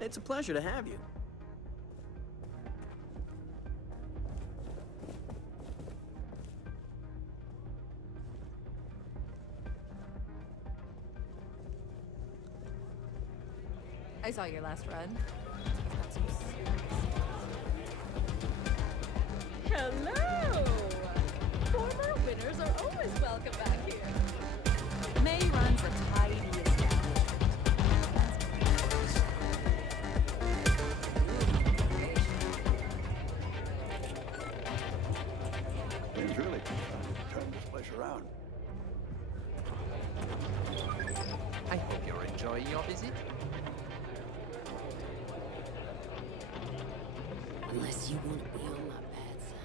It's a pleasure to have you. I saw your last run. Hello! Former winners are always welcome back here. May runs the tidiest town. He's really trying to turn this place around. I hope you're enjoying your visit. Unless you want to be on my bad side.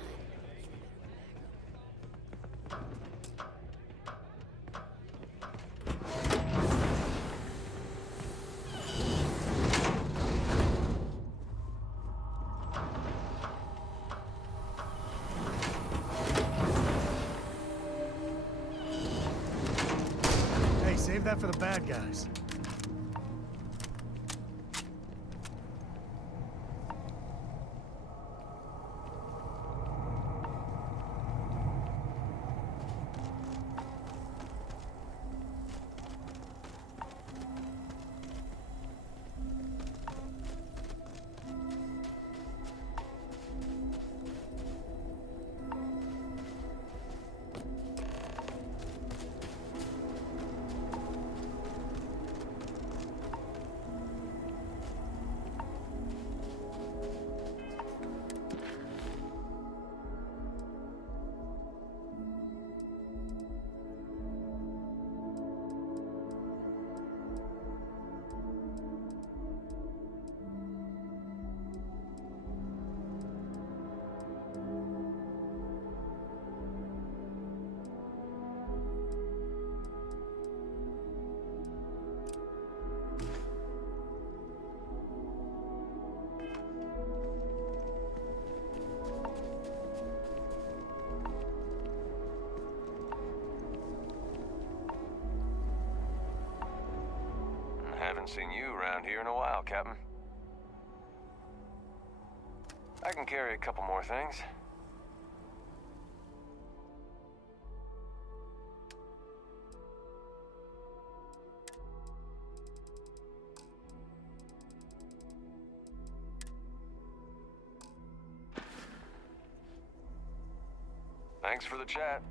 Hey, save that for the bad guys. Haven't seen you around here in a while, Captain. I can carry a couple more things. Thanks for the chat.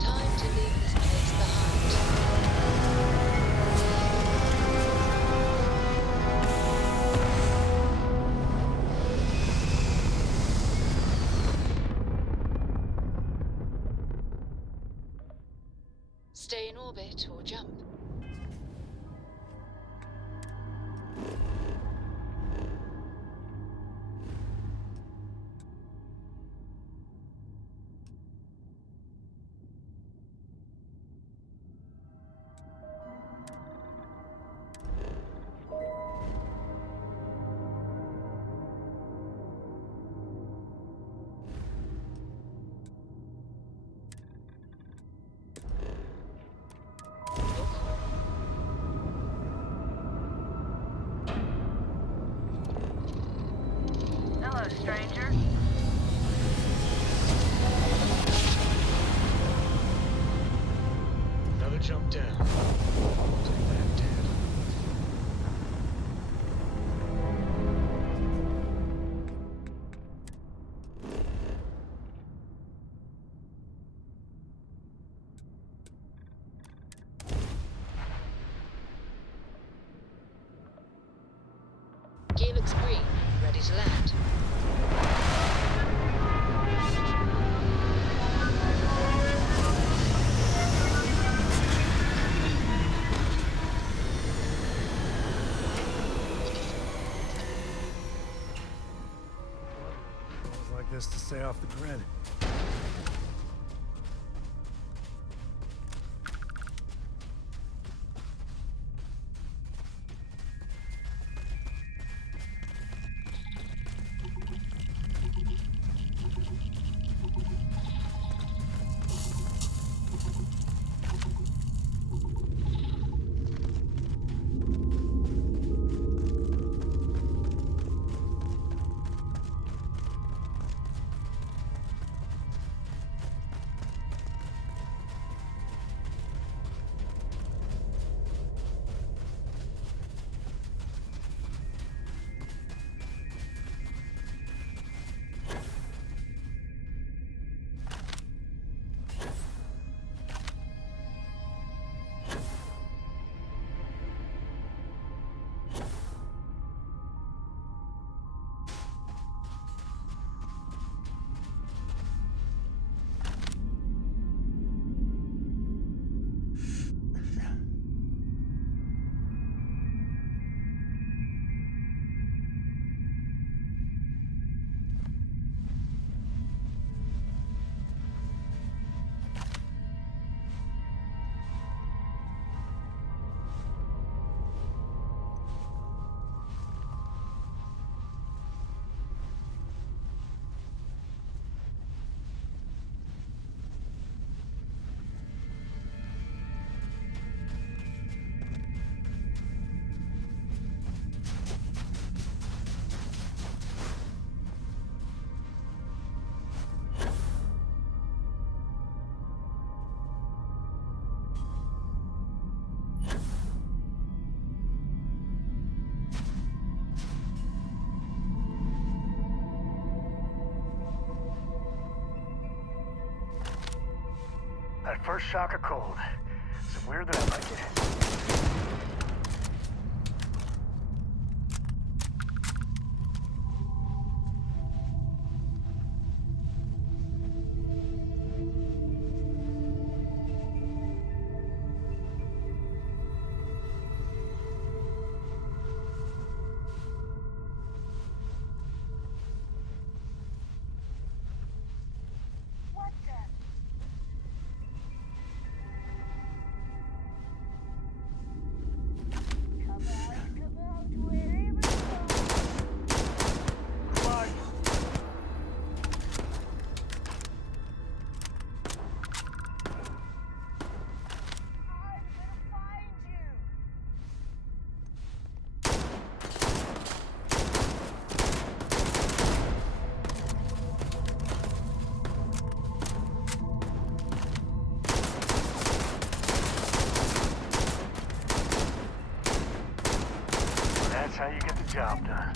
Time to leave this place behind. Stay in orbit or jump. Hello, stranger. Another jump down. Take that, Dad. Gear looks green. Ready to land. Always like this to stay off the grid. that first shock of cold. So weird that I like it. That's how you get the job done.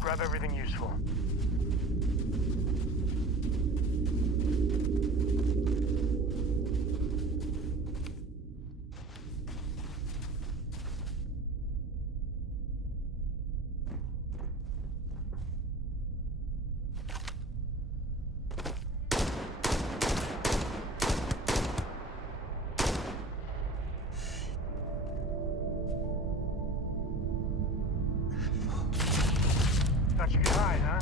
Grab everything useful. Thought you could hide, huh?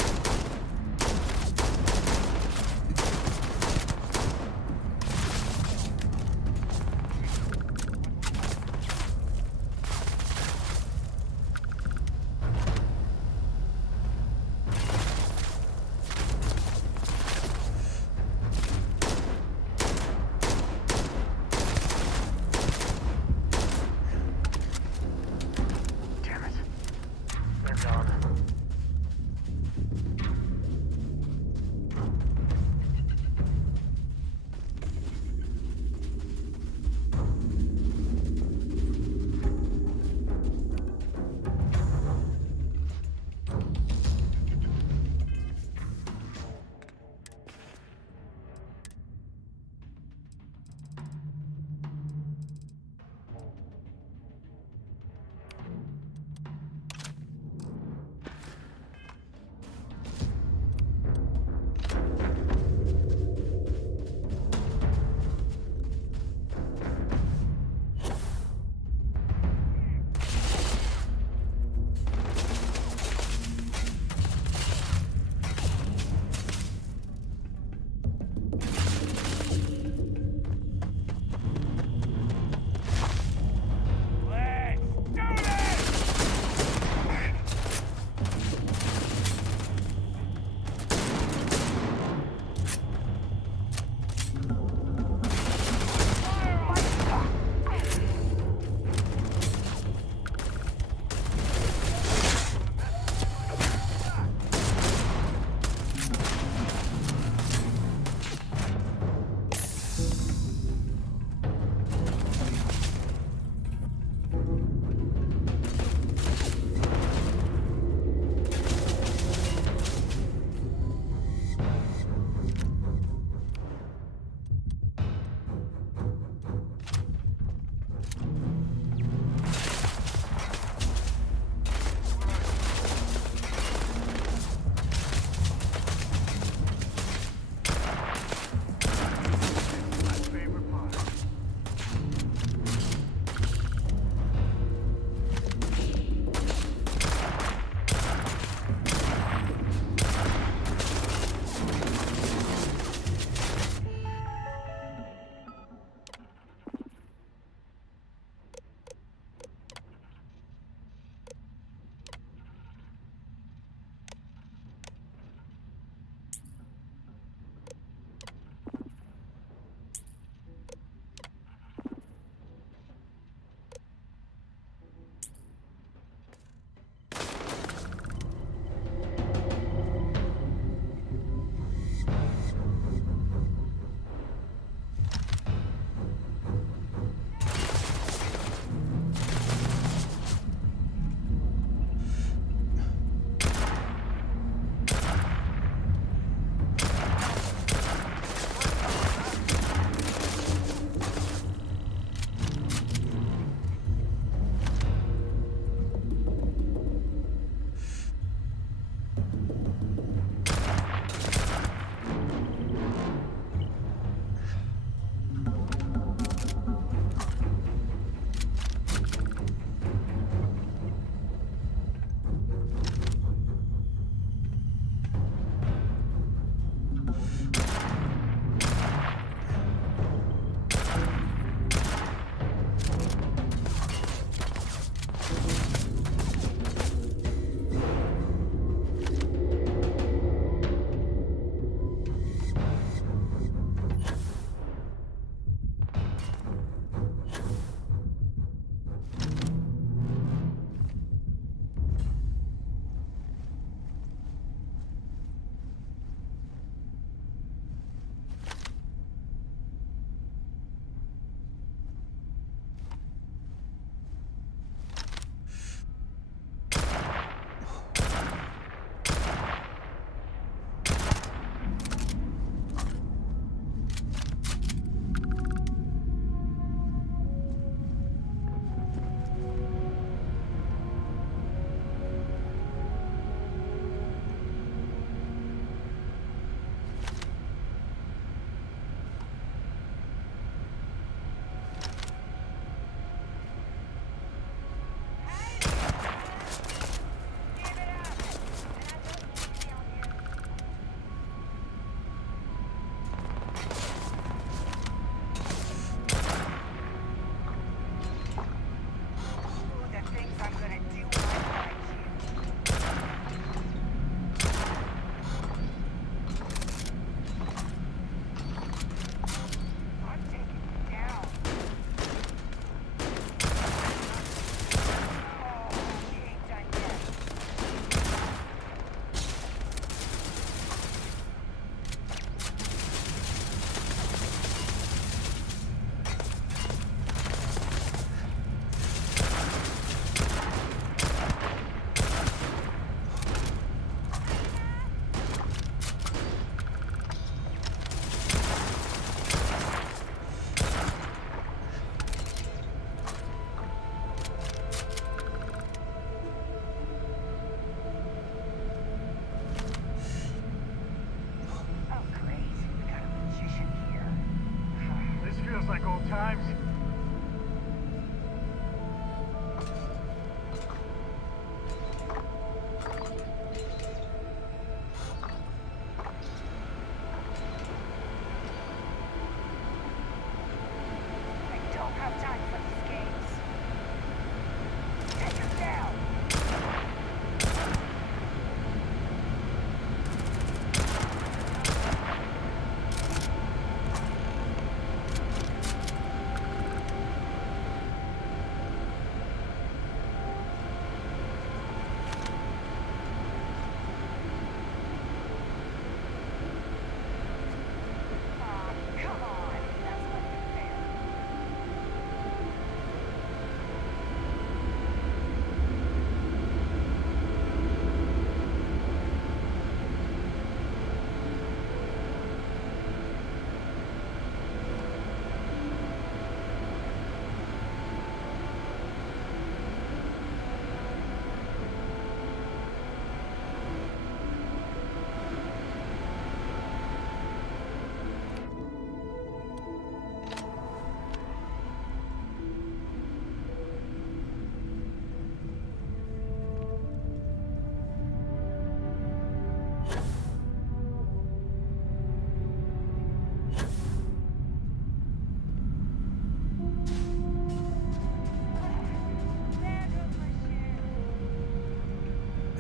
Damn it. They're gone.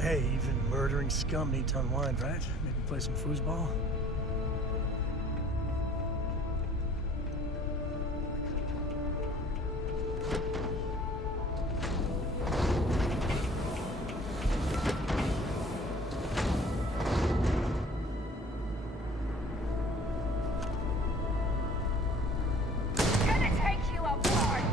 Hey, even murdering scum need to unwind, right? Maybe play some foosball? Gonna take you apart!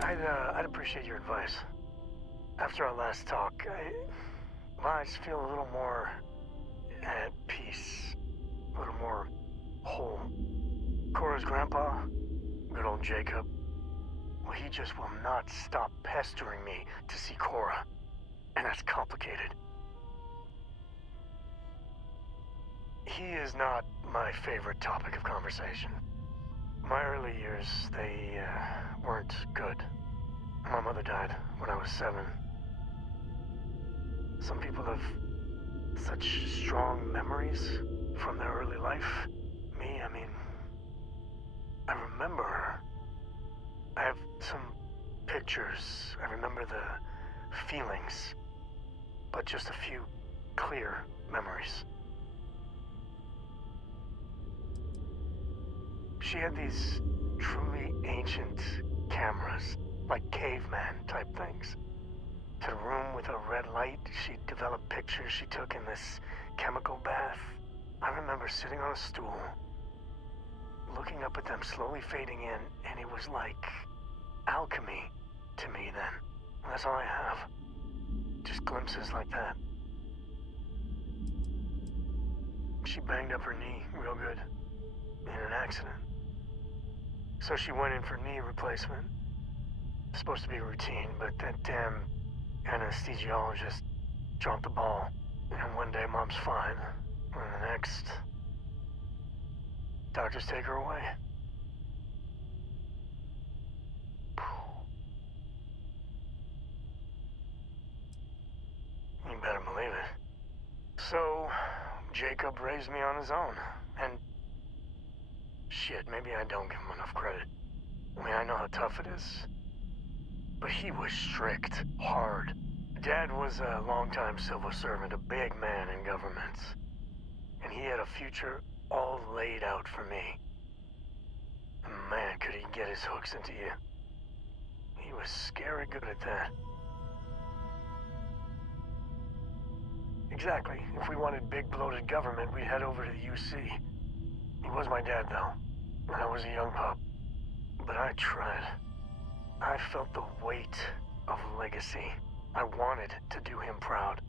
I'd appreciate your advice. After our last talk, I just feel a little more at peace, a little more whole. Cora's grandpa, good old Jacob, well, he just will not stop pestering me to see Cora, and that's complicated. He is not my favorite topic of conversation. My early years, they weren't good. My mother died when I was 7. Some people have such strong memories from their early life. Me, I mean, I remember her. I have some pictures. I remember the feelings, but just a few clear memories. She had these truly ancient cameras, like caveman type things. To the room with a red light, she developed pictures she took in this chemical bath. I remember sitting on a stool, looking up at them slowly fading in, and it was like alchemy to me then. That's all I have. Just glimpses like that. She banged up her knee real good in an accident. So she went in for knee replacement. Supposed to be routine, but that damn anesthesiologist dropped the ball. And one day Mom's fine, and the next, doctors take her away. You better believe it. So, Jacob raised me on his own, and shit, maybe I don't give him enough credit. I mean, I know how tough it is. But he was strict, hard. Dad was a longtime civil servant, a big man in government. And he had a future all laid out for me. And man, could he get his hooks into you. He was scary good at that. Exactly. If we wanted big bloated government, we'd head over to the UC. He was my dad, though. And I was a young pup. But I tried. I felt the weight of legacy. I wanted to do him proud.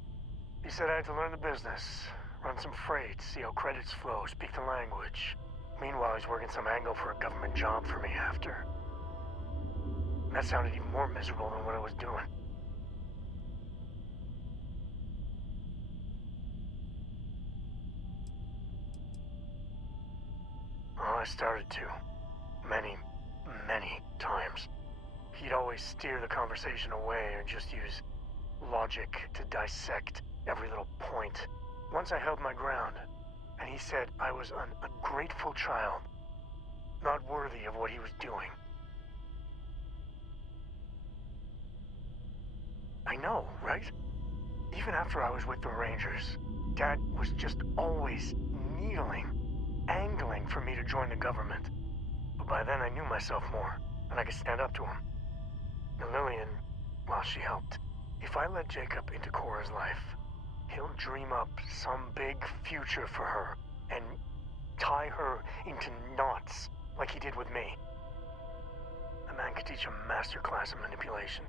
He said I had to learn the business, run some freight, see how credits flow, speak the language. Meanwhile, he's working some angle for a government job for me after. That sounded even more miserable than what I was doing. Well, I started to. Many times. He'd always steer the conversation away or just use logic to dissect every little point. Once I held my ground, and he said I was an ungrateful child, not worthy of what he was doing. I know, right? Even after I was with the Rangers, Dad was just always needling, angling for me to join the government. But by then I knew myself more, and I could stand up to him. And Lillian, well, she helped. If I let Jacob into Cora's life, he'll dream up some big future for her and tie her into knots like he did with me. The man could teach a master class in manipulation.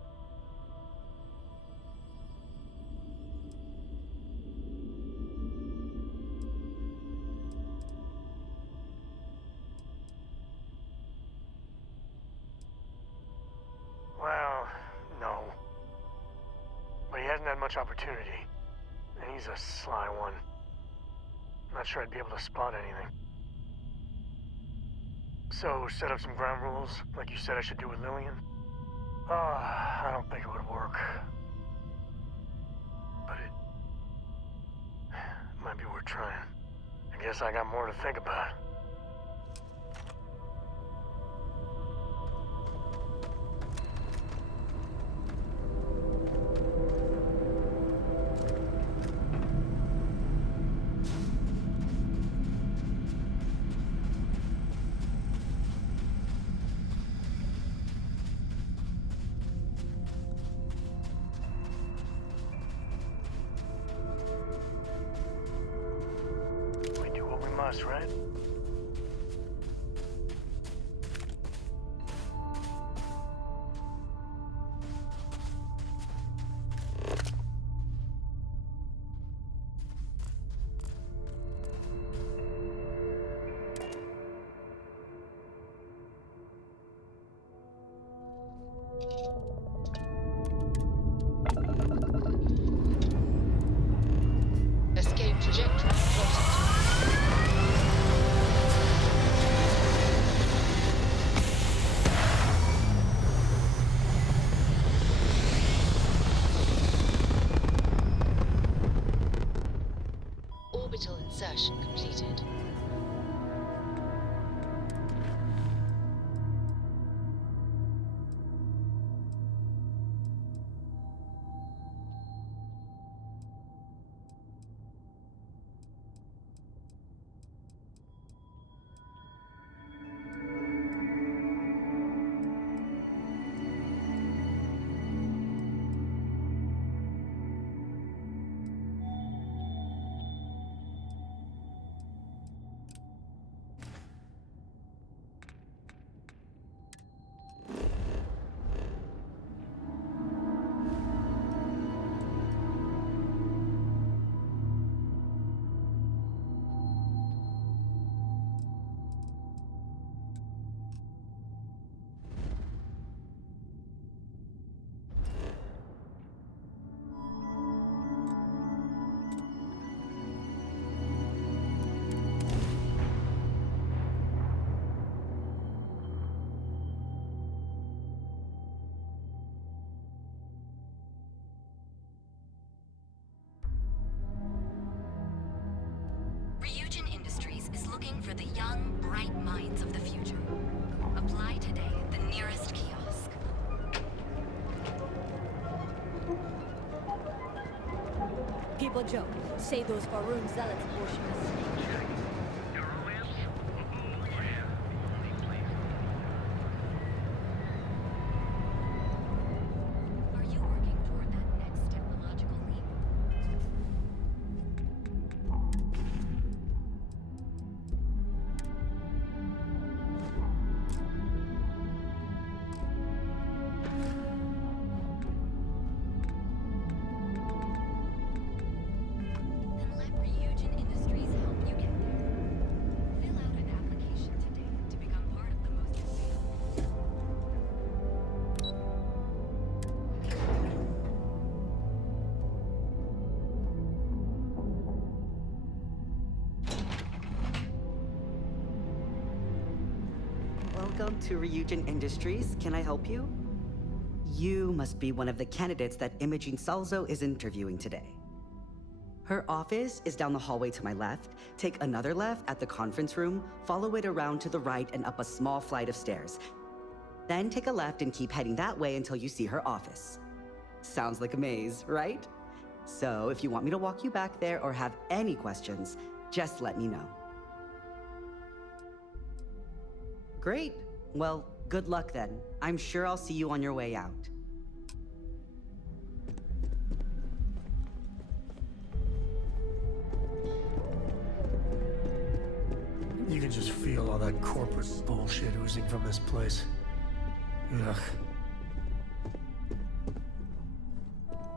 Well, no. But he hasn't had much opportunity. And he's a sly one. Not sure I'd be able to spot anything. So, set up some ground rules, like you said I should do with Lillian? I don't think it would work. But it might be worth trying. I guess I got more to think about. Right? Conversion completed. Ryujin Industries is looking for the young, bright minds of the future. Apply today at the nearest kiosk. People joke. Say those Faroon zealots bullshit. Are you working toward that next technological leap? Then let Ryujin Industries help you get there. Fill out an application today to become part of the most advanced. Welcome to Ryujin Industries. Can I help you? You must be one of the candidates that Imogene Salzo is interviewing today. Her office is down the hallway to my left. Take another left at the conference room, follow it around to the right and up a small flight of stairs. Then take a left and keep heading that way until you see her office. Sounds like a maze, right? So if you want me to walk you back there or have any questions, just let me know. Great. Well, good luck then. I'm sure I'll see you on your way out. You can just feel all that corporate bullshit oozing from this place. Ugh.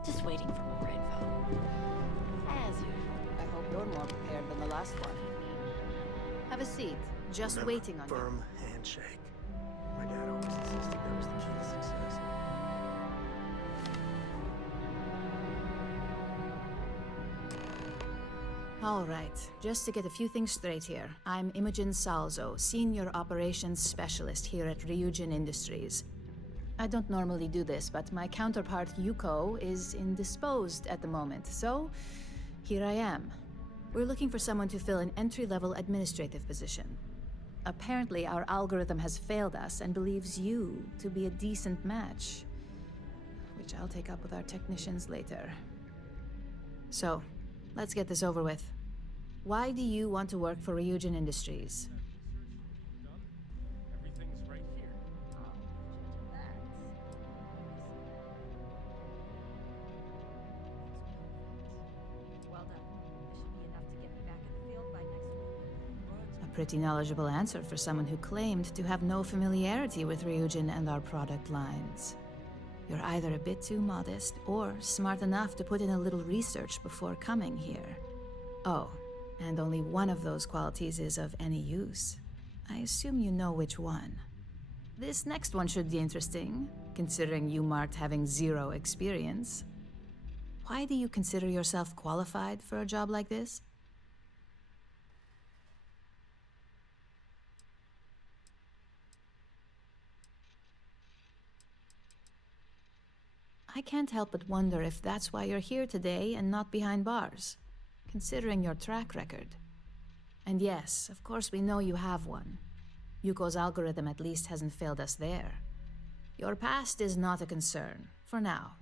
Just waiting for more info. As usual. I hope you're more prepared than the last one. Have a seat. Just Remember, waiting on you. firm handshake. My dad always insisted that was the key to success. All right, just to get a few things straight here. I'm Imogen Salzo, Senior Operations Specialist here at Ryujin Industries. I don't normally do this, but my counterpart Yuko is indisposed at the moment, so here I am. We're looking for someone to fill an entry-level administrative position. Apparently, our algorithm has failed us and believes you to be a decent match, which I'll take up with our technicians later. So, let's get this over with. Why do you want to work for Ryujin Industries? Everything's right here. Well done. This should be enough to get me back in the field by next week. A pretty knowledgeable answer for someone who claimed to have no familiarity with Ryujin and our product lines. You're either a bit too modest or smart enough to put in a little research before coming here. Oh, and only one of those qualities is of any use. I assume you know which one. This next one should be interesting, considering you marked having 0 experience. Why do you consider yourself qualified for a job like this? I can't help but wonder if that's why you're here today and not behind bars, considering your track record. And yes, of course we know you have one. Yuko's algorithm at least hasn't failed us there. Your past is not a concern, for now.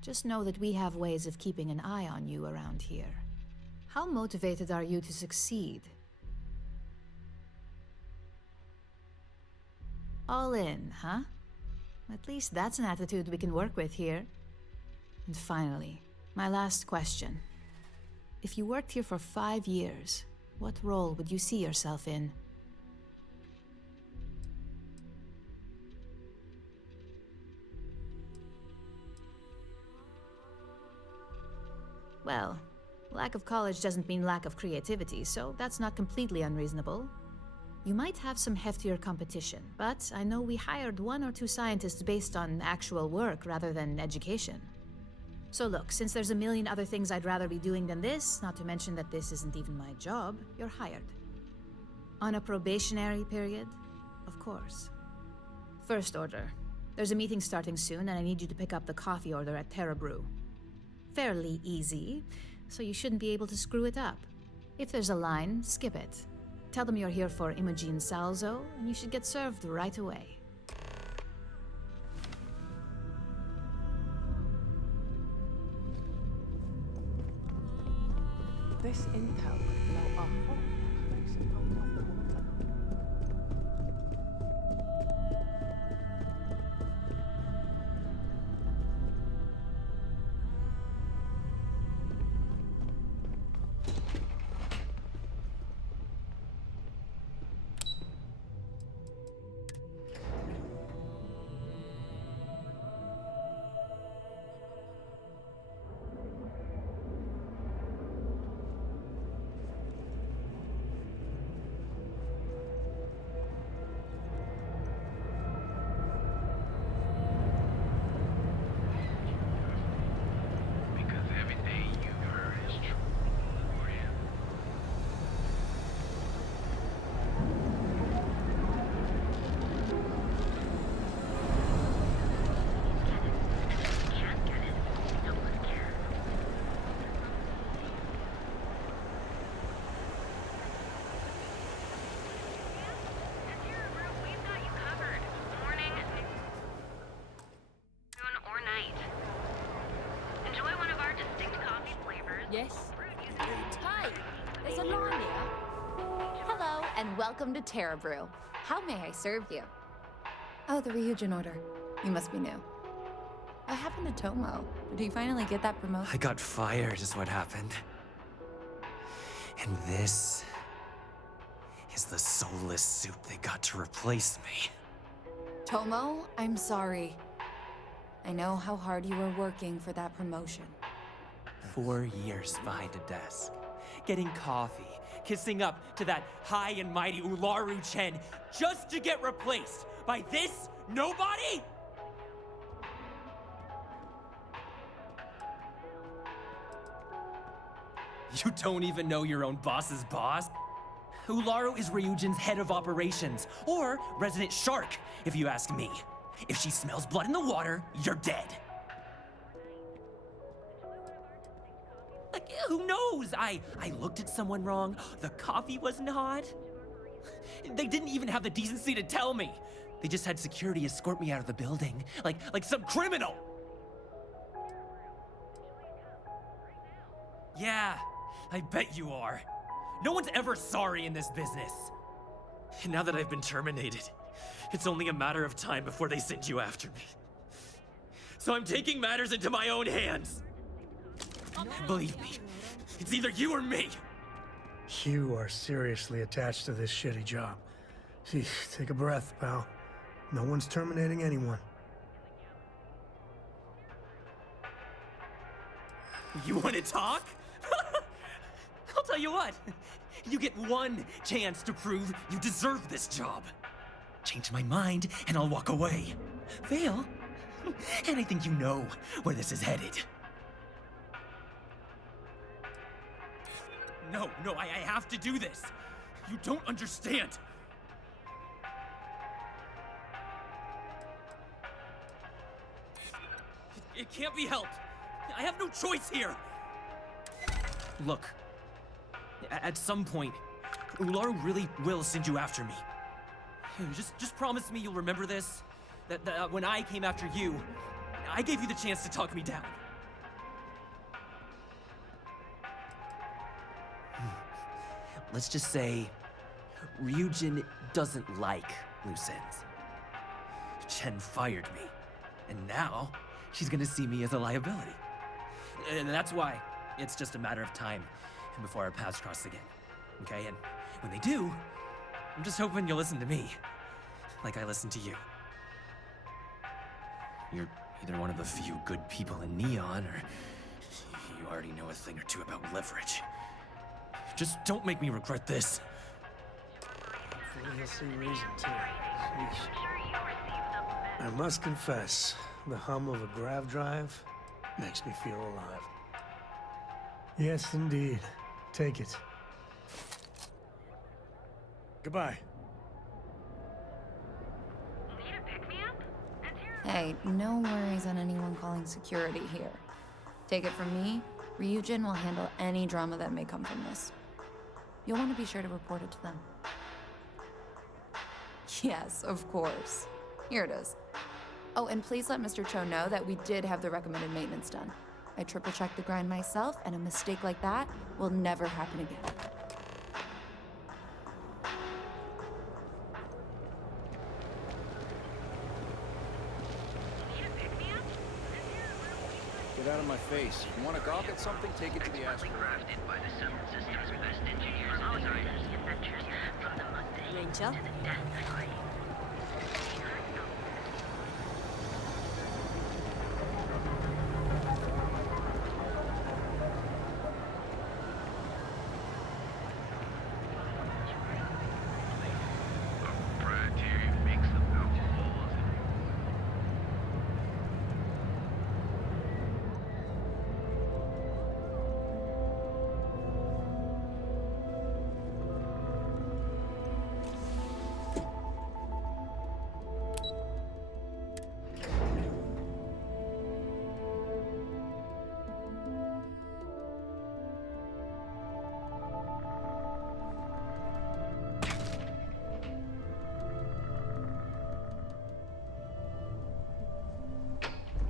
Just know that we have ways of keeping an eye on you around here. How motivated are you to succeed? All in, huh? At least that's an attitude we can work with here. And finally, my last question. If you worked here for 5 years, what role would you see yourself in? Well, lack of college doesn't mean lack of creativity, so that's not completely unreasonable. You might have some heftier competition, but I know we hired 1 or 2 scientists based on actual work rather than education. So look, since there's a million other things I'd rather be doing than this, not to mention that this isn't even my job, you're hired. On a probationary period, of course. First order. There's a meeting starting soon, and I need you to pick up the coffee order at Terra Brew. Fairly easy, so you shouldn't be able to screw it up. If there's a line, skip it. Tell them you're here for Imogen Salzo, and you should get served right away. This intel could blow a whole place out of the water. Yes? Hi! There's a line here. Hello, and welcome to Terra Brew. How may I serve you? Oh, the Ryujin order. You must be new. What happened to Tomo? Did he finally get that promotion? I got fired is what happened. And this is the soulless suit they got to replace me. Tomo, I'm sorry. I know how hard you were working for that promotion. 4 years behind a desk, getting coffee, kissing up to that high and mighty Ularu Chen just to get replaced by this nobody? You don't even know your own boss's boss? Ularu is Ryujin's head of operations, or resident shark, if you ask me. If she smells blood in the water, you're dead. Like, who knows? I looked at someone wrong, the coffee wasn't hot. They didn't even have the decency to tell me. They just had security escort me out of the building, like some criminal. Yeah, I bet you are. No one's ever sorry in this business. And now that I've been terminated, it's only a matter of time before they send you after me. So I'm taking matters into my own hands. Believe me, it's either you or me. You are seriously attached to this shitty job. Gee, take a breath, pal. No one's terminating anyone. You want to talk? I'll tell you what. You get one chance to prove you deserve this job. Change my mind, and I'll walk away. Fail, and I think you know where this is headed. No, I have to do this. You don't understand. It can't be helped. I have no choice here. Look, at some point, Ularu really will send you after me. Just promise me you'll remember this. That when I came after you, I gave you the chance to talk me down. Let's just say Ryujin doesn't like loose ends. Chen fired me, and now she's gonna see me as a liability. And that's why it's just a matter of time before our paths cross again. Okay? And when they do, I'm just hoping you'll listen to me, like I listen to you. You're either one of the few good people in Neon, or you already know a thing or two about leverage. Just don't make me regret this. Hopefully he'll see reason to. Sheesh. I must confess, the hum of a grav drive makes me feel alive. Yes, indeed. Take it. Goodbye. Hey, no worries on anyone calling security here. Take it from me, Ryujin will handle any drama that may come from this. You'll want to be sure to report it to them. Yes, of course. Here it is. Oh, and please let Mr. Cho know that we did have the recommended maintenance done. I triple-checked the grind myself, and a mistake like that will never happen again. Get out of my face. You want to gawk at something? Take it to the asteroid. Ranger?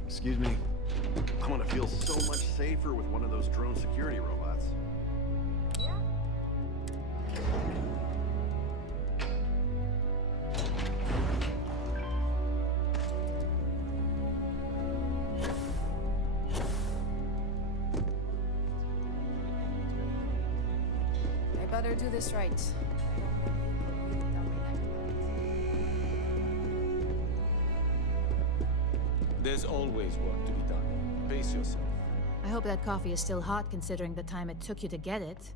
Excuse me. I want to feel so much safer with one of those drone security robots. I better do this right. There's always work to be done. Pace yourself. I hope that coffee is still hot considering the time it took you to get it.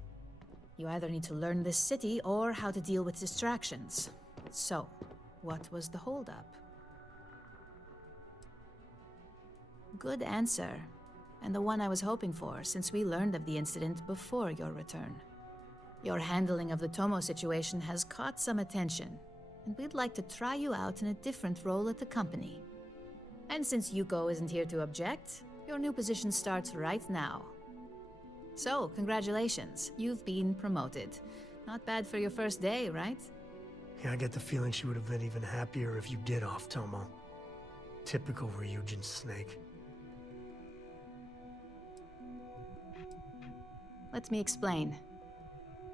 You either need to learn this city or how to deal with distractions. So, what was the holdup? Good answer. And the one I was hoping for, since we learned of the incident before your return. Your handling of the Tomo situation has caught some attention, and we'd like to try you out in a different role at the company. And since Yuko isn't here to object, your new position starts right now. So, congratulations, you've been promoted. Not bad for your first day, right? Yeah, I get the feeling she would have been even happier if you did off Tomo. Typical Ryujin snake. Let me explain.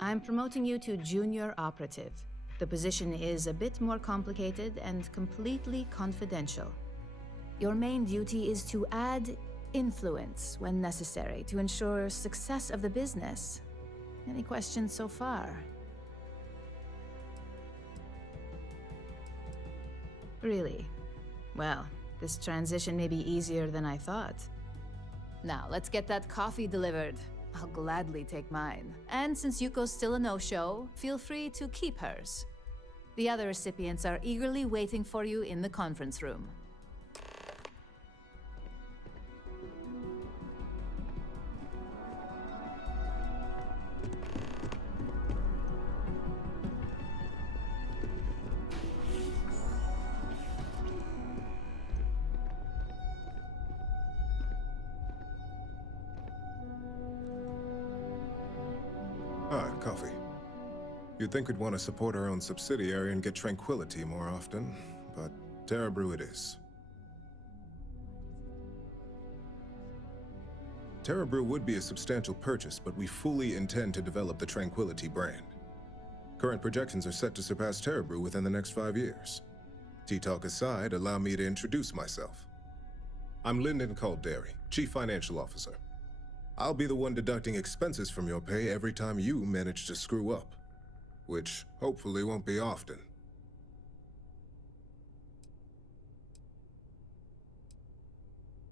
I'm promoting you to junior operative. The position is a bit more complicated and completely confidential. Your main duty is to add influence when necessary to ensure success of the business. Any questions so far? Really? Well, this transition may be easier than I thought. Now, let's get that coffee delivered. I'll gladly take mine. And since Yuko's still a no-show, feel free to keep hers. The other recipients are eagerly waiting for you in the conference room. Ah, coffee. You'd think we'd want to support our own subsidiary and get tranquility more often, but Terebrew it is. Terebrew would be a substantial purchase, but we fully intend to develop the Tranquility brand. Current projections are set to surpass Terebrew within the next 5 years. Tea-talk aside, allow me to introduce myself. I'm Lyndon Calderi, Chief Financial Officer. I'll be the one deducting expenses from your pay every time you manage to screw up, which hopefully won't be often.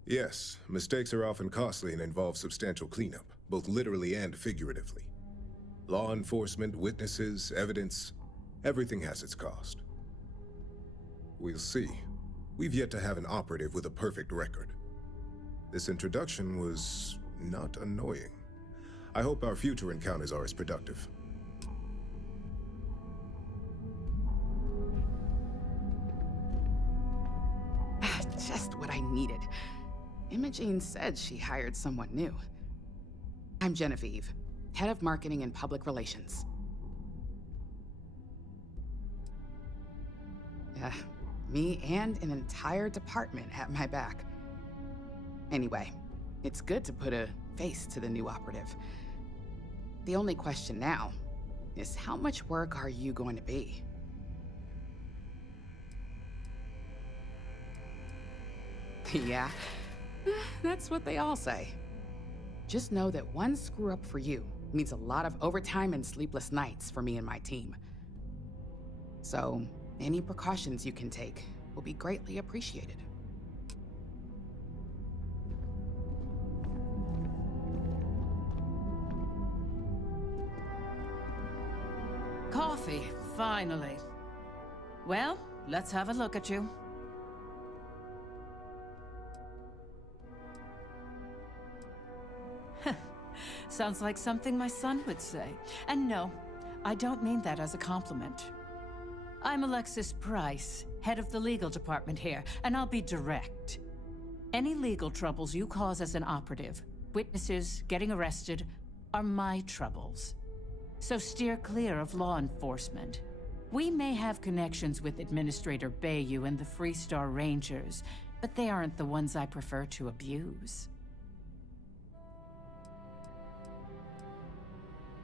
Yes, mistakes are often costly and involve substantial cleanup, both literally and figuratively. Law enforcement, witnesses, evidence, everything has its cost. We'll see. We've yet to have an operative with a perfect record. This introduction was not annoying. I hope our future encounters are as productive. Just what I needed. Imogene said she hired someone new. I'm Genevieve, Head of Marketing and Public Relations. Me and an entire department at my back. Anyway, it's good to put a face to the new operative. The only question now is how much work are you going to be? Yeah, that's what they all say. Just know that one screw up for you means a lot of overtime and sleepless nights for me and my team. So, any precautions you can take will be greatly appreciated. Coffee, finally. Well, let's have a look at you. Sounds like something my son would say. And no, I don't mean that as a compliment. I'm Alexis Price, head of the legal department here, and I'll be direct. Any legal troubles you cause as an operative, witnesses, getting arrested, are my troubles. So steer clear of law enforcement. We may have connections with Administrator Bayou and the Freestar Rangers, but they aren't the ones I prefer to abuse.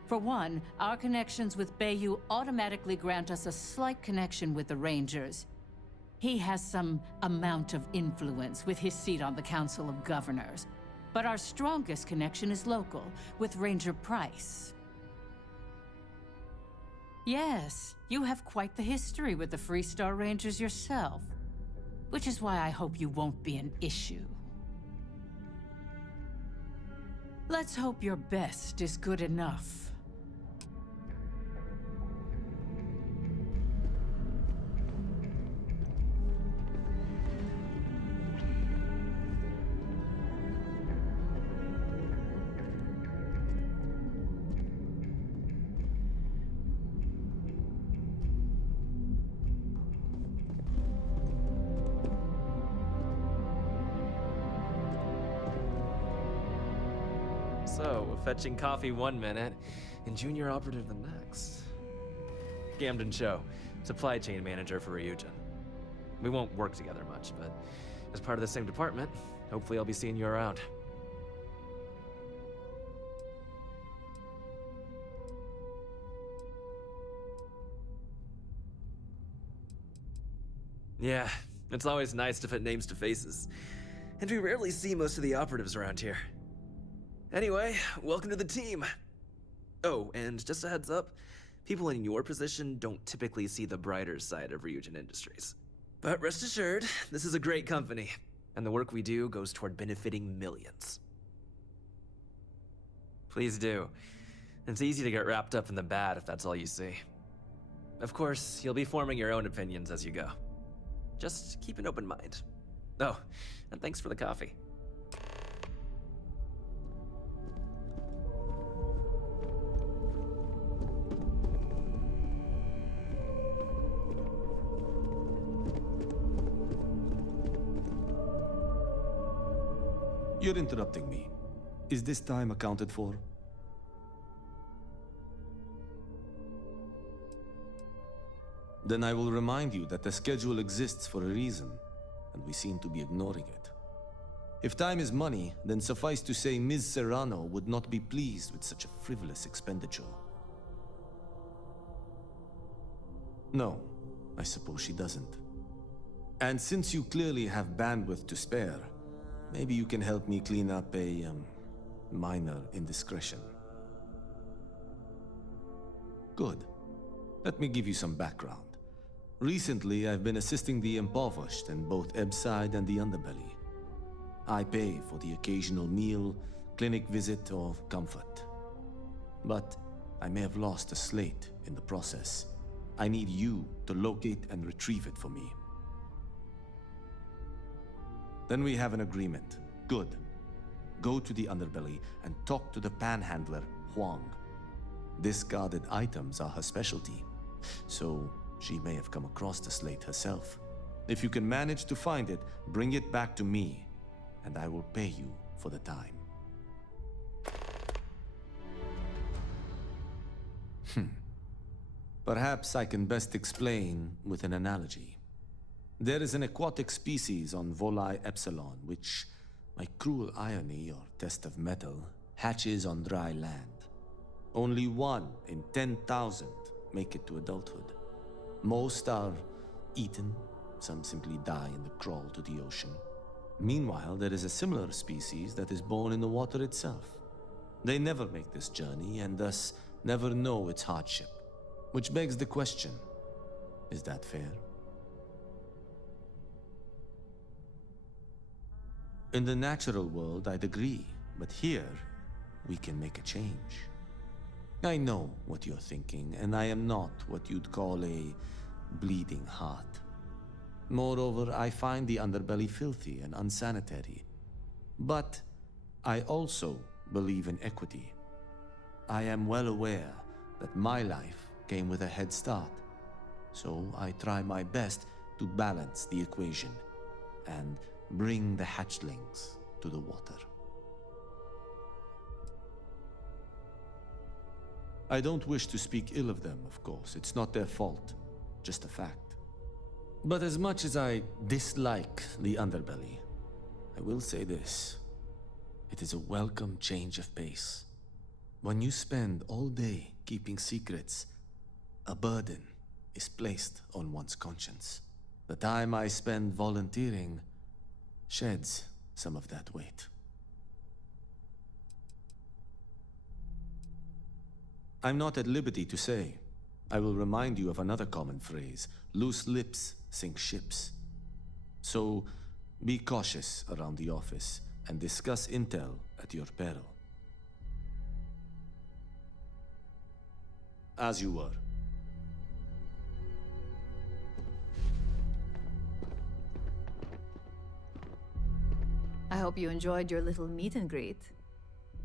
For one, our connections with Bayou automatically grant us a slight connection with the Rangers. He has some amount of influence with his seat on the Council of Governors. But our strongest connection is local, with Ranger Price. Yes, you have quite the history with the Freestar Rangers yourself. Which is why I hope you won't be an issue. Let's hope your best is good enough. So, fetching coffee 1 minute, and junior operative the next. Gamden Cho, supply chain manager for Ryujin. We won't work together much, but as part of the same department, hopefully I'll be seeing you around. Yeah, it's always nice to put names to faces. And we rarely see most of the operatives around here. Anyway, welcome to the team. Oh, and just a heads up, people in your position don't typically see the brighter side of Ryujin Industries. But rest assured, this is a great company, and the work we do goes toward benefiting millions. Please do. It's easy to get wrapped up in the bad if that's all you see. Of course, you'll be forming your own opinions as you go. Just keep an open mind. Oh, and thanks for the coffee. You're interrupting me. Is this time accounted for? Then I will remind you that the schedule exists for a reason, and we seem to be ignoring it. If time is money, then suffice to say Ms. Serrano would not be pleased with such a frivolous expenditure. No, I suppose she doesn't. And since you clearly have bandwidth to spare, maybe you can help me clean up a, minor indiscretion. Good. Let me give you some background. Recently, I've been assisting the impoverished in both Ebbside and the Underbelly. I pay for the occasional meal, clinic visit, or comfort. But I may have lost a slate in the process. I need you to locate and retrieve it for me. Then we have an agreement. Good. Go to the Underbelly and talk to the panhandler, Huang. Discarded items are her specialty, so she may have come across the slate herself. If you can manage to find it, bring it back to me, and I will pay you for the time. Perhaps I can best explain with an analogy. There is an aquatic species on Voli Epsilon, which, by cruel irony or test of metal, hatches on dry land. Only 1 in 10,000 make it to adulthood. Most are eaten, some simply die in the crawl to the ocean. Meanwhile, there is a similar species that is born in the water itself. They never make this journey and thus never know its hardship. Which begs the question, is that fair? In the natural world, I'd agree, but here, we can make a change. I know what you're thinking, and I am not what you'd call a bleeding heart. Moreover, I find the Underbelly filthy and unsanitary. But I also believe in equity. I am well aware that my life came with a head start, so I try my best to balance the equation and bring the hatchlings to the water. I don't wish to speak ill of them, of course. It's not their fault, just a fact. But as much as I dislike the Underbelly, I will say this. It is a welcome change of pace. When you spend all day keeping secrets, a burden is placed on one's conscience. The time I spend volunteering sheds some of that weight. I'm not at liberty to say. I will remind you of another common phrase: loose lips sink ships. So be cautious around the office and discuss intel at your peril. As you were. I hope you enjoyed your little meet and greet.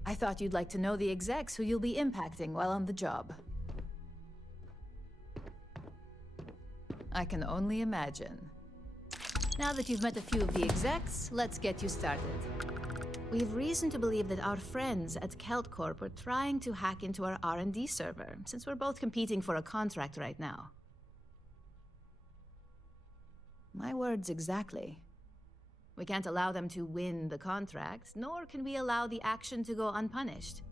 I thought you'd like to know the execs who you'll be impacting while on the job. I can only imagine. Now that you've met a few of the execs, let's get you started. We have reason to believe that our friends at KeltCorp are trying to hack into our R&D server, since we're both competing for a contract right now. My words exactly. We can't allow them to win the contract, nor can we allow the action to go unpunished.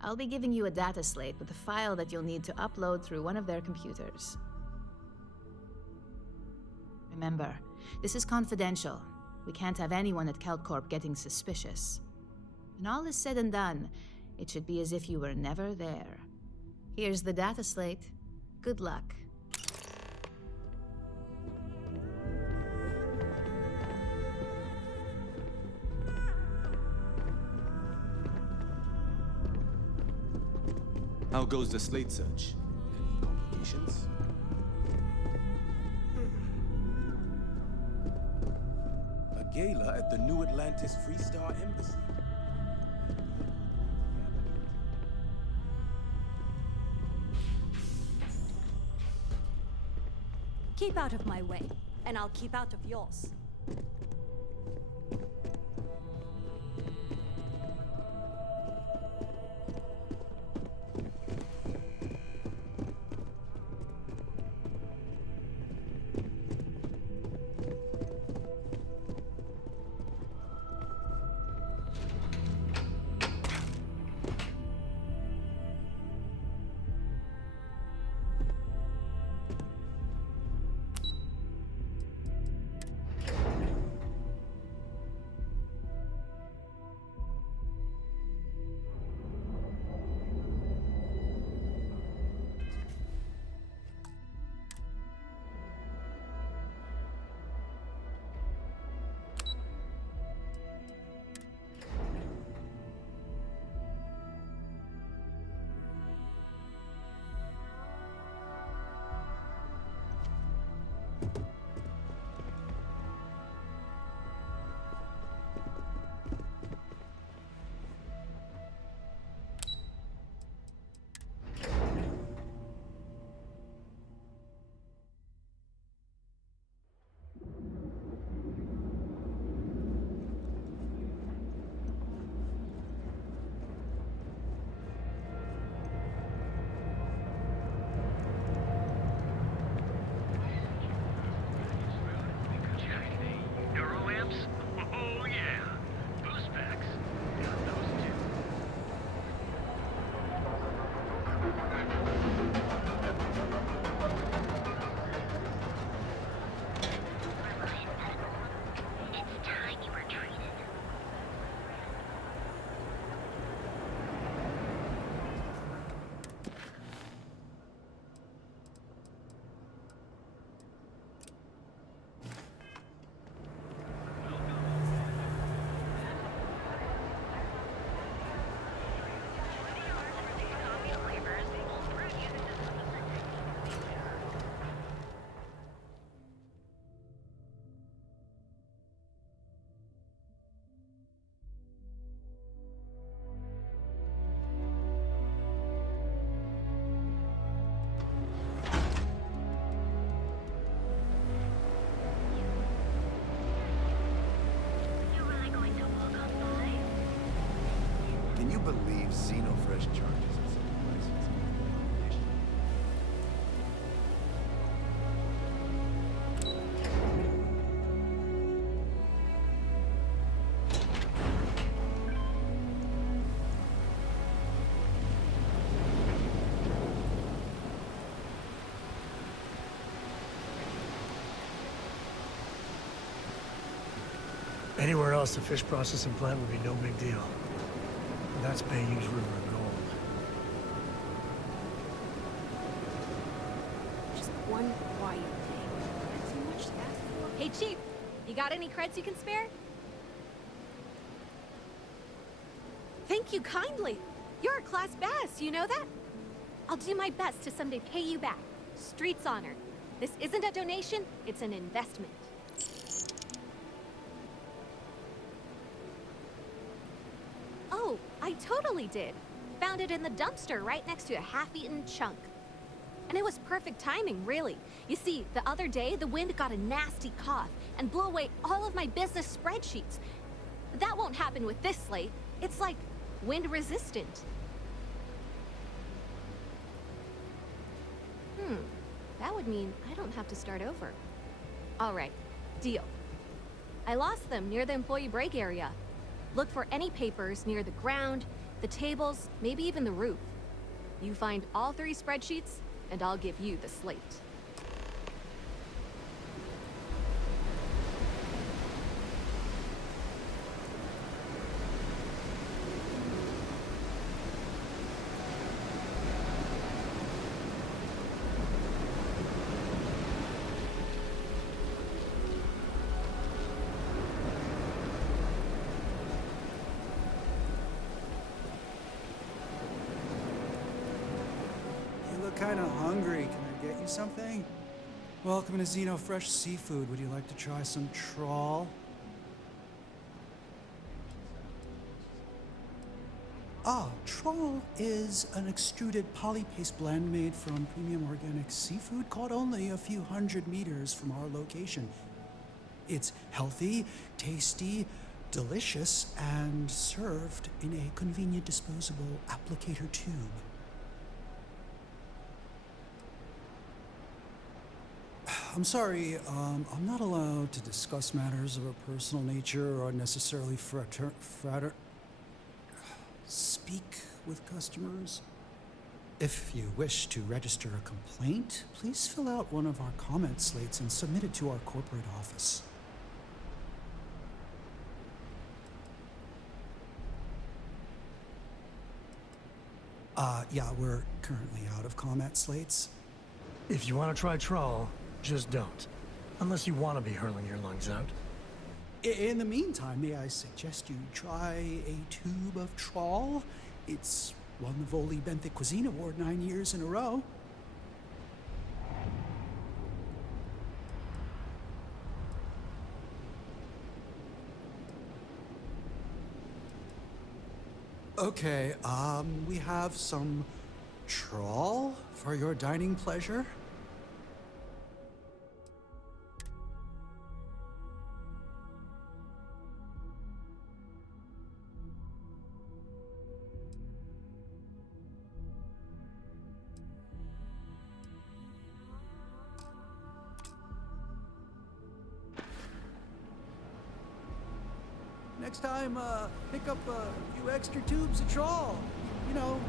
I'll be giving you a data slate with a file that you'll need to upload through one of their computers. Remember, this is confidential. We can't have anyone at KeltCorp getting suspicious. When all is said and done, it should be as if you were never there. Here's the data slate. Good luck. How goes the slate search? Any complications? A gala at the New Atlantis Freestar Embassy. Keep out of my way, and I'll keep out of yours. Can you believe Xenofresh charges us a license? Anywhere else, the fish processing plant would be no big deal. That's Bayou's River of Gold. Just one quiet day. Not too much to ask for. Hey, Chief, you got any creds you can spare? Thank you kindly. You're a class bass, you know that? I'll do my best to someday pay you back. Street's honor. This isn't a donation, it's an investment. Oh, I totally did. Found it in the dumpster right next to a half-eaten chunk. And it was perfect timing, really. You see, the other day, the wind got a nasty cough and blew away all of my business spreadsheets. That won't happen with this slate. It's like wind resistant. That would mean I don't have to start over. All right, deal. I lost them near the employee break area. Look for any papers near the ground, the tables, maybe even the roof. You find all 3 spreadsheets, and I'll give you the slate. Kind of hungry. Can I get you something? Welcome to Xenofresh Seafood. Would you like to try some trawl? Trawl is an extruded polypaste blend made from premium organic seafood caught only a few hundred meters from our location. It's healthy, tasty, delicious, and served in a convenient disposable applicator tube. I'm sorry, I'm not allowed to discuss matters of a personal nature or necessarily speak with customers. If you wish to register a complaint, please fill out one of our comment slates and submit it to our corporate office. Yeah, we're currently out of comment slates. If you want to try trawl, just don't. Unless you want to be hurling your lungs out. In the meantime, may I suggest you try a tube of trawl? It's won the Voli Benthic Cuisine Award 9 years in a row. Okay, we have some trawl for your dining pleasure. Next time, pick up a few extra tubes of trawl. You know,